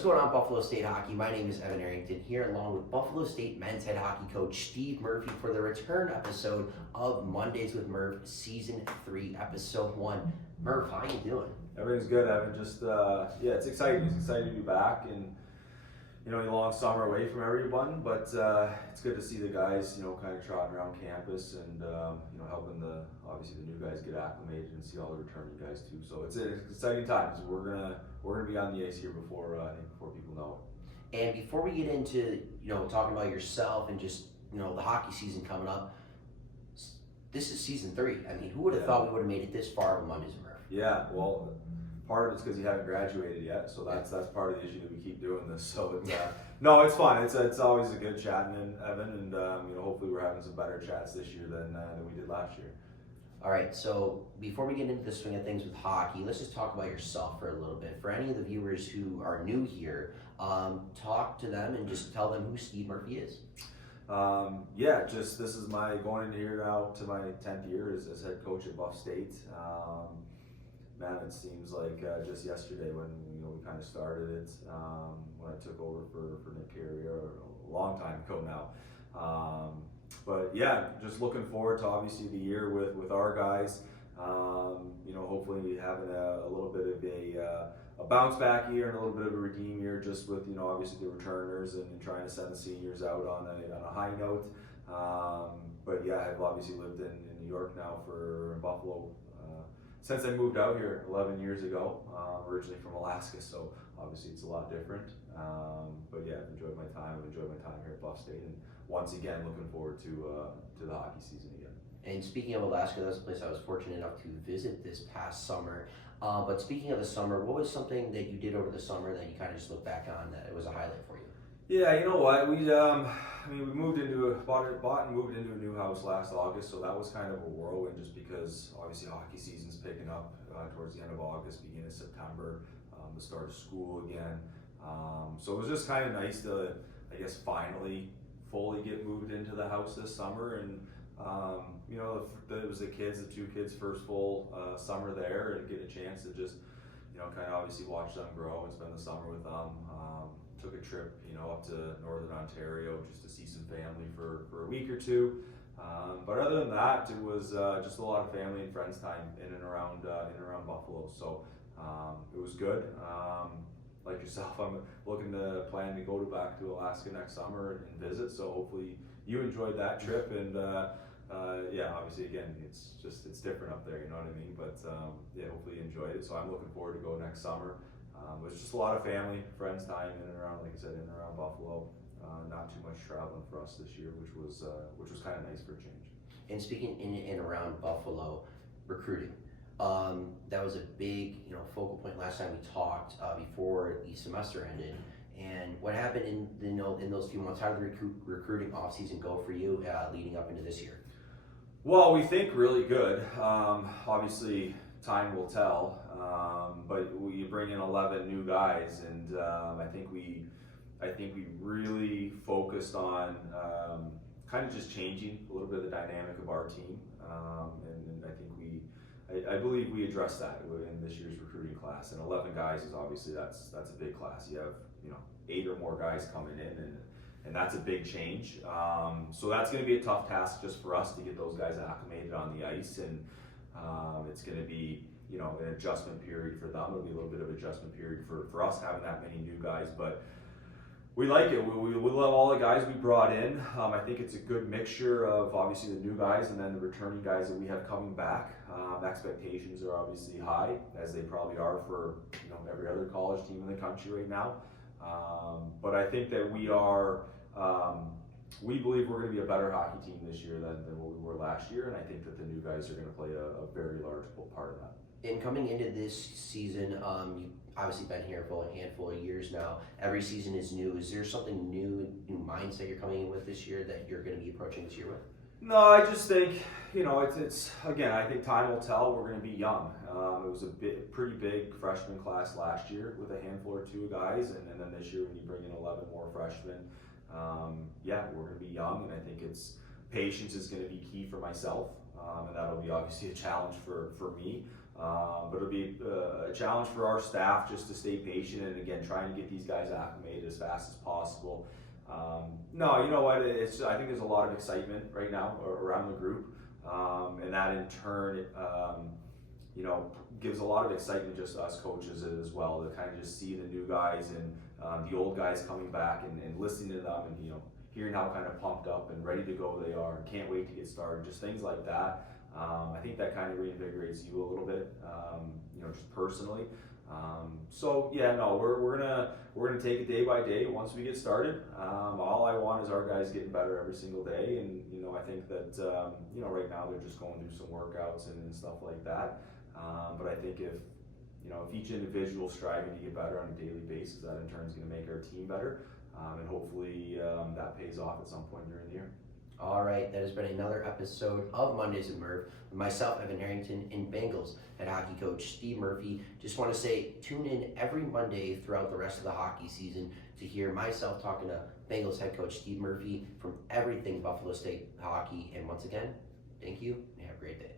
What's going on, Buffalo State Hockey? My name is Evan Arrington here along with Buffalo State men's head hockey coach Steve Murphy for the return episode of Mondays with Murph, Season 3, Episode 1. Murph, how you doing? Everything's good, Evan. Just, it's exciting. It's exciting to be back and, a long summer away from everyone, but it's good to see the guys, kind of trotting around campus and, helping the new guys get acclimated and see all the returning guys too. So it's exciting times. We're gonna be on the ice here before people know it. And before we get into, talking about yourself and just, the hockey season coming up, this is Season 3. I mean, who would have thought we would have made it this far with Mondays with Murph? Yeah, well, part of it's because you haven't graduated yet, so that's part of the issue that we keep doing this. So it's no, it's fun. It's always a good chatting, Evan, and hopefully we're having some better chats this year than we did last year. All right, so before we get into the swing of things with hockey, let's just talk about yourself for a little bit. For any of the viewers who are new here, talk to them and just tell them who Steve Murphy is. This is my going into here now to my 10th year as head coach at Buff State. Man, it seems like just yesterday when we kind of started it, when I took over for Nick Carrier a long time ago now. But yeah, just looking forward to obviously the year with our guys. Hopefully having a little bit of a bounce back year and a little bit of a redeem year, just with obviously the returners and trying to send the seniors out on a high note. But yeah, I've obviously lived in New York now in Buffalo. Since I moved out here 11 years ago, originally from Alaska, so obviously it's a lot different. But yeah, I've enjoyed my time. I've enjoyed my time here at Buff State, and once again, looking forward to the hockey season again. And speaking of Alaska, that's a place I was fortunate enough to visit this past summer. But speaking of the summer, what was something that you did over the summer that you kind of just look back on that it was a highlight for you? Yeah, you know what? We bought and moved into a new house last August, so that was kind of a whirlwind just because obviously hockey season's picking up towards the end of August, beginning of September, the start of school again. So it was just kind of nice to, I guess, finally fully get moved into the house this summer, and it was the two kids' first full summer there, and get a chance to just kind of obviously watch them grow and spend the summer with them. Took a trip, up to Northern Ontario just to see some family for a week or two. But other than that, it was just a lot of family and friends time in and around Buffalo. So it was good. Like yourself, I'm looking to plan to go back to Alaska next summer and visit. So hopefully you enjoyed that trip. And obviously again, it's different up there. You know what I mean? But hopefully you enjoyed it. So I'm looking forward to go next summer. It was just a lot of family, friends time in and around, like I said, in and around Buffalo. Not too much traveling for us this year, which was kind of nice for a change. And speaking in and around Buffalo, recruiting. That was a big, focal point last time we talked before the semester ended. And what happened in those few months? How did the recruiting off season go for you leading up into this year? Well, we think really good. Obviously, time will tell. But we bring in 11 new guys, and I think we really focused on kind of just changing a little bit of the dynamic of our team, and I believe we addressed that in this year's recruiting class. And 11 guys is obviously that's a big class. You have 8 or more guys coming in, and that's a big change. So that's going to be a tough task just for us to get those guys acclimated on the ice, and it's going to be an adjustment period for them. It'll be a little bit of adjustment period for us having that many new guys, but we like it. We love all the guys we brought in. I think it's a good mixture of obviously the new guys and then the returning guys that we have coming back. Expectations are obviously high, as they probably are for every other college team in the country right now. But I think that we believe we're going to be a better hockey team this year than what we were last year, and I think that the new guys are going to play a very large part of that. And coming into this season, you've obviously been here for a handful of years now. Every season is new. Is there something new mindset you're coming in with this year that you're going to be approaching this year with? No, I just think, it's again, I think time will tell. We're going to be young. It was a pretty big freshman class last year with a handful or two guys, and then this year when you bring in 11 more freshmen, we're going to be young, and I think patience is going to be key for myself, and that'll be obviously a challenge for me. But it'll be a challenge for our staff just to stay patient and again trying to get these guys acclimated as fast as possible. No, you know what? I think there's a lot of excitement right now around the group, and that in turn, you know, gives a lot of excitement just to us coaches as well to kind of just see the new guys and the old guys coming back and listening to them and, you know, hearing how kind of pumped up and ready to go they are and can't wait to get started, just things like that. I think that kind of reinvigorates you a little bit, you know, just personally. So yeah, no, we're gonna take it day by day once we get started. All I want is our guys getting better every single day, and you know, I think that you know, right now they're just going through some workouts and stuff like that. But I think if each individual striving to get better on a daily basis, that in turn is going to make our team better, and hopefully that pays off at some point during the year. All right, that has been another episode of Mondays with Murph with myself, Evan Harrington, and Bengals head hockey coach Steve Murphy. Just want to say, tune in every Monday throughout the rest of the hockey season to hear myself talking to Bengals head coach Steve Murphy from everything Buffalo State hockey. And once again, thank you and have a great day.